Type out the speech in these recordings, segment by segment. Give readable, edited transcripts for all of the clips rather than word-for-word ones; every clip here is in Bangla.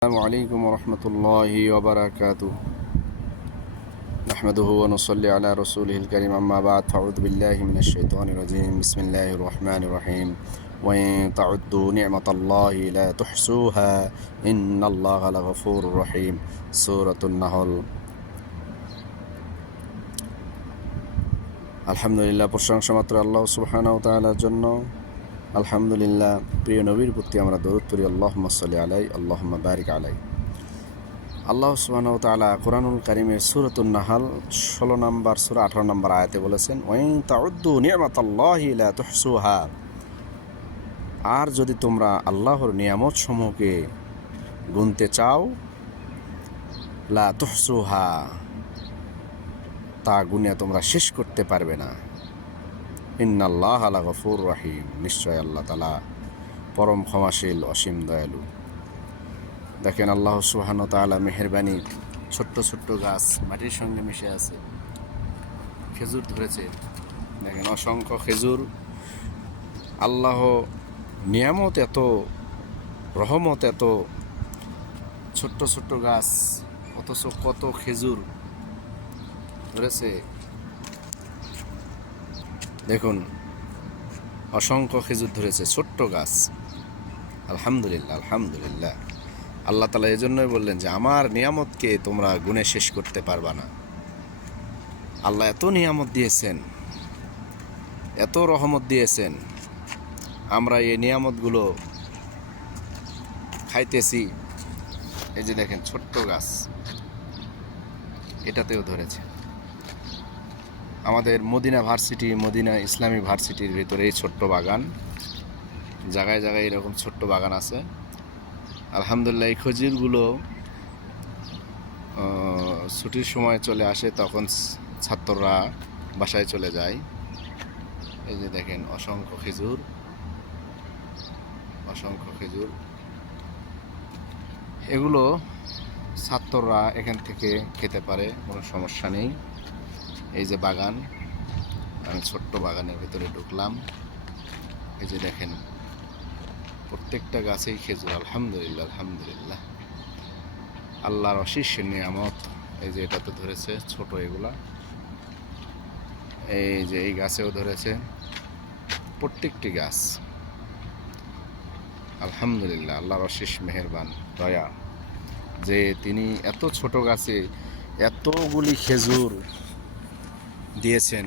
السلام عليكم ورحمة الله وبركاته. نحمده ونصلي على رسوله الكريم، أما بعد، فأعوذ بالله من الشيطان الرجيم. بسم الله الرحمن الرحيم. وإن تعدوا نعمة الله لا تحصوها إن الله لغفور رحيم. سورة النحل। আলহামদুলিল্লাহ, প্রশংসা মাত্র আল্লাহ সুবহানাহু ওয়া তাআলার জন্য। আলহামদুলিল্লাহ, প্রিয় নবীর প্রতি আমরা দরুদ পড়ি, আল্লাহুম্মা সাল্লি আলাই, আল্লাহুম্মা বারিক আলাই। আল্লাহ সুবহানাহু ওয়া তাআলা কুরআনুল কারীমের সূরাতুন নাহল 16 নম্বর সূরা 18 নম্বর আয়াতে বলেছেন, ওয়াইন তাউদ্দু নি'মাতাল্লাহি লা তুহসুহা। আর যদি তোমরা আল্লাহর নিয়ামত সমূহকে গুনতে চাও, লা তুহসুহা, তা গুনে তোমরা শেষ করতে পারবে না। ইন্নাল্লাহা লাগফুর রহিম, নিশ্চয় আল্লাহ তাআলা পরম ক্ষমাশীল, অসীম দয়ালু। দেখেন, আল্লাহ সুবহানাহু ওয়া তাআলা মেহেরবানি, ছোট্ট ছোট্ট গাছ মাটির সঙ্গে মিশে আছে, খেজুর ধরেছে। দেখেন, অসংখ্য খেজুর। আল্লাহ নিয়ামত এত, রহমত এত, ছোট্ট ছোট্ট গাছ, অথচ কত খেজুর ধরেছে। দেখুন, অসংখ্য খেজুর ধরেছে, ছোট্ট গাছ। আলহামদুলিল্লাহ, আলহামদুলিল্লাহ। আল্লাহ তাআলা এজন্যই বললেন যে আমার নিয়ামতকে তোমরা গুণে শেষ করতে পারবা না। আল্লাহ এত নিয়ামত দিয়েছেন, এত রহমত দিয়েছেন, আমরা এই নিয়ামতগুলো খাইতেছি। এই যে দেখেন, ছোট্ট গাছ, এটাতেও ধরেছে। আমাদের মদিনা ভার্সিটি, মদিনা ইসলামী ভার্সিটির ভিতরে এই ছোট্ট বাগান, জায়গায় জায়গায় এরকম ছোট্ট বাগান আছে। আলহামদুলিল্লাহ, এই খেজুরগুলো ছুটির সময় চলে আসে, তখন ছাত্ররা বাসায় চলে যায়। এই যে দেখেন, অসংখ্য খেজুর, অসংখ্য খেজুর। এগুলো ছাত্ররা এখান থেকে খেতে পারে, কোনো সমস্যা নেই। এই যে বাগান, আমি ছোট্ট বাগানের ভিতরে ঢুকলাম। এই যে দেখেন, প্রত্যেকটা গাছেই খেজুর। আলহামদুলিল্লাহ, আলহামদুলিল্লাহ, আল্লাহর অশেষ নিয়ামত। এই যে এটাতে ধরেছে ছোট এগুলা, এই যে এই গাছেও ধরেছে, প্রত্যেকটি গাছ। আলহামদুলিল্লাহ, আল্লাহর অশেষ মেহেরবান, দয়া, যে তিনি এত ছোট গাছে এতগুলি খেজুর দিয়েছেন।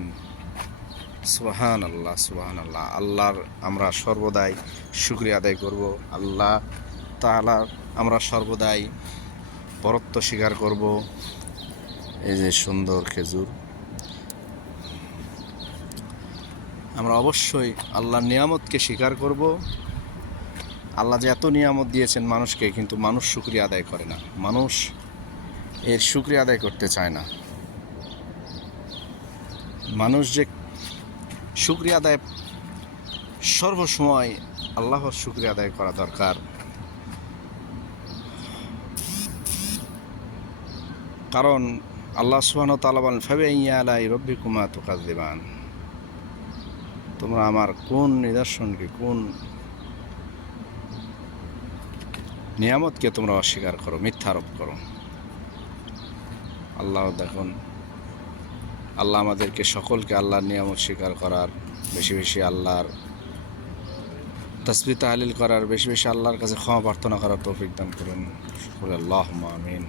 সুবহানাল্লাহ, সুবহানাল্লাহ। আল্লাহর আমরা সর্বদাই শুকরিয়া আদায় করব। আল্লাহ তাআলার আমরা সর্বদাই বরত্ব স্বীকার করব। এই যে সুন্দর খেজুর, আমরা অবশ্যই আল্লাহর নিয়ামতকে স্বীকার করব। আল্লাহ যে এত নিয়ামত দিয়েছেন মানুষকে, কিন্তু মানুষ শুকরিয়া আদায় করে না, মানুষ এর শুকরিয়া আদায় করতে চায় না। মানুষ যে শুকরিয়া আদায়, সর্বসময় আল্লাহর শুকরিয়া আদায় করা দরকার। কারণ আল্লাহ সুবহানাহু ওয়া তাআলা বলেন, ফাবিআইয়ি আলাই রাব্বিকুমা তুকাযযিবান। তোমরা আমার কোন নিদর্শনকে, কোন নিয়ামতকে তোমরা অস্বীকার করো, মিথ্যা আরোপ করো। আল্লাহ দেখুন, আল্লাহ আমাদেরকে সকলকে আল্লাহর নিয়ামত স্বীকার করার, বেশি বেশি আল্লাহর তাসবিহ তাহলিল করার, বেশি বেশি আল্লাহর কাছে ক্ষমা প্রার্থনা করার তৌফিক দান করুন। আল্লাহুম্মা আমিন।